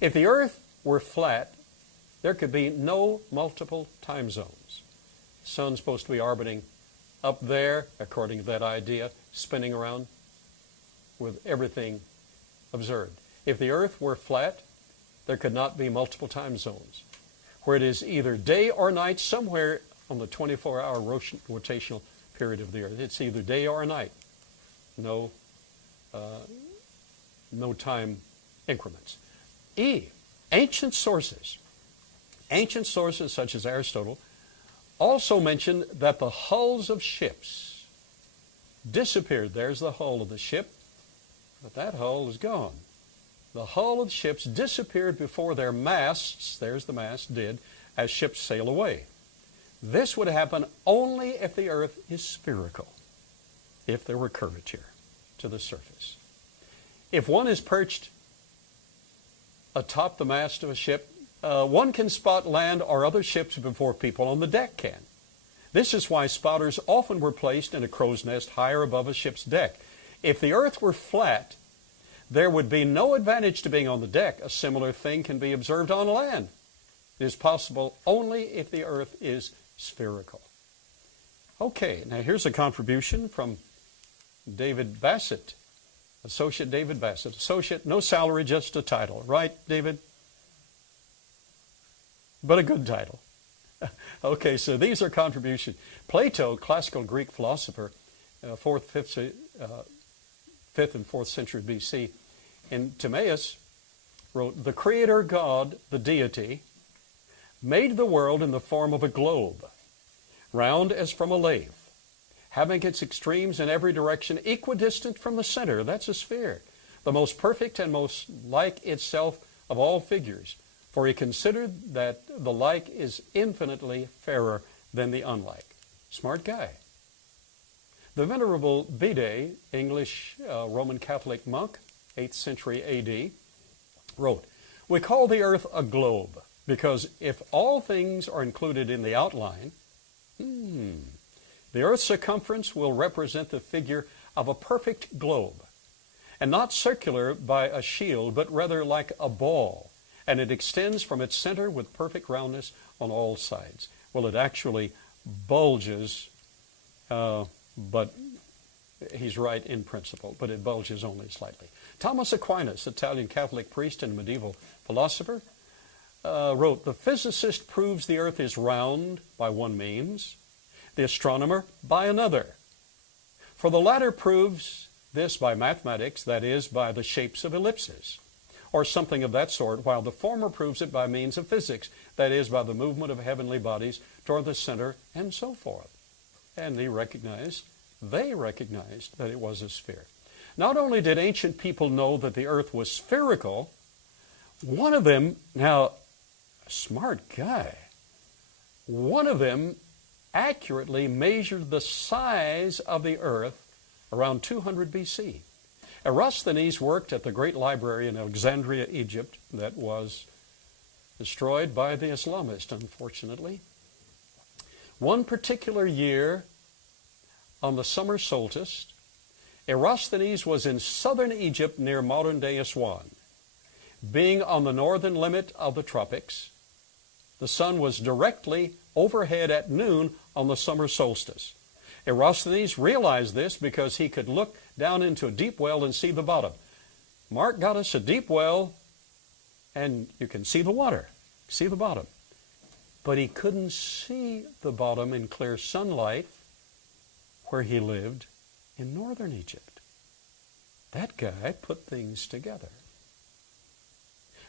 If the earth were flat, there could be no multiple time zones. The sun's supposed to be orbiting up there, according to that idea, spinning around with everything observed. If the earth were flat, there could not be multiple time zones, where it is either day or night somewhere on the 24-hour rotational period of the earth. It's either day or night. No time increments. E, ancient sources such as Aristotle also mention that the hulls of ships disappeared. There's the hull of the ship, but that hull is gone. The hull of ships disappeared before their masts, there's the mast, did, as ships sail away. This would happen only if the earth is spherical, if there were curvature to the surface. If one is perched atop the mast of a ship, one can spot land or other ships before people on the deck can. This is why spotters often were placed in a crow's nest higher above a ship's deck. If the earth were flat, there would be no advantage to being on the deck. A similar thing can be observed on land. It is possible only if the earth is spherical. Okay, now here's a contribution from David Bassett, Associate David Bassett. Associate, no salary, just a title. Right, David? But a good title. Okay, so these are contributions. Plato, classical Greek philosopher, 5th and 4th century BC, in Timaeus wrote, "The Creator God, the deity, made the world in the form of a globe, round as from a lathe, having its extremes in every direction equidistant from the center," that's a sphere, "the most perfect and most like itself of all figures. For he considered that the like is infinitely fairer than the unlike." Smart guy. The Venerable Bede, English Roman Catholic monk, 8th century AD, wrote, "We call the earth a globe because if all things are included in the outline, the earth's circumference will represent the figure of a perfect globe, and not circular by a shield, but rather like a ball, and it extends from its center with perfect roundness on all sides." Well, it actually bulges, but he's right in principle, but it bulges only slightly. Thomas Aquinas, Italian Catholic priest and medieval philosopher, wrote, "The physicist proves the earth is round by one means, the astronomer by another. For the latter proves this by mathematics, that is, by the shapes of ellipses, or something of that sort, while the former proves it by means of physics, that is, by the movement of heavenly bodies toward the center, and so forth." And they recognized that it was a sphere. Not only did ancient people know that the earth was spherical, one of them, now, a smart guy, one of them accurately measured the size of the earth around 200 BC. Eratosthenes worked at the great library in Alexandria, Egypt, that was destroyed by the Islamists, unfortunately. One particular year, on the summer solstice, Eratosthenes was in southern Egypt near modern-day Aswan. Being on the northern limit of the tropics, the sun was directly overhead at noon on the summer solstice. Eratosthenes realized this because he could look down into a deep well and see the bottom. Mark got us a deep well, and you can see the water, see the bottom. But he couldn't see the bottom in clear sunlight where he lived in northern Egypt. That guy put things together.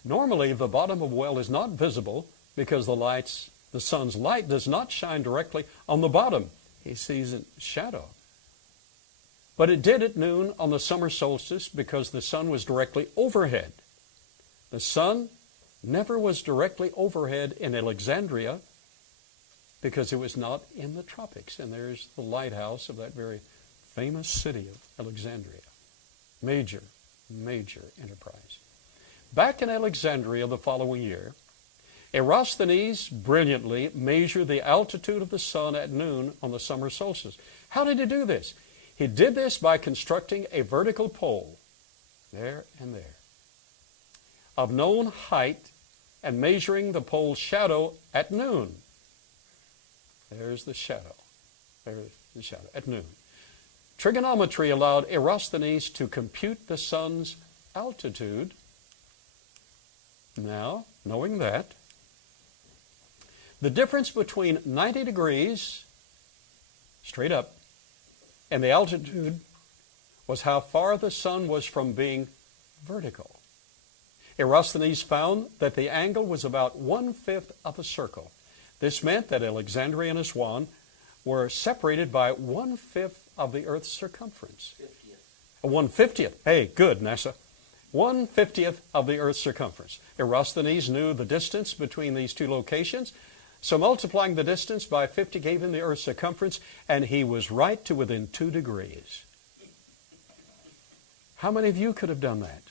Normally, the bottom of a well is not visible because the sun's light does not shine directly on the bottom. He sees a shadow. But it did at noon on the summer solstice because the sun was directly overhead. The sun never was directly overhead in Alexandria because it was not in the tropics. And there's the lighthouse of that very famous city of Alexandria. Major enterprise. Back in Alexandria the following year, Eratosthenes brilliantly measured the altitude of the sun at noon on the summer solstice. How did he do this? He did this by constructing a vertical pole there and there. of known height and measuring the pole's shadow at noon. There's the shadow. There's the shadow at noon. Trigonometry allowed Eratosthenes to compute the sun's altitude. Now, knowing that, the difference between 90 degrees, straight up, and the altitude was how far the sun was from being vertical. Eratosthenes found that the angle was about 1/5 of a circle. This meant that Alexandria and Aswan were separated by 1/5 of the Earth's circumference. 1/50th. Hey, good, NASA. 1/50th of the Earth's circumference. Eratosthenes knew the distance between these two locations, so multiplying the distance by 50 gave him the Earth's circumference, and he was right to within 2 degrees. How many of you could have done that?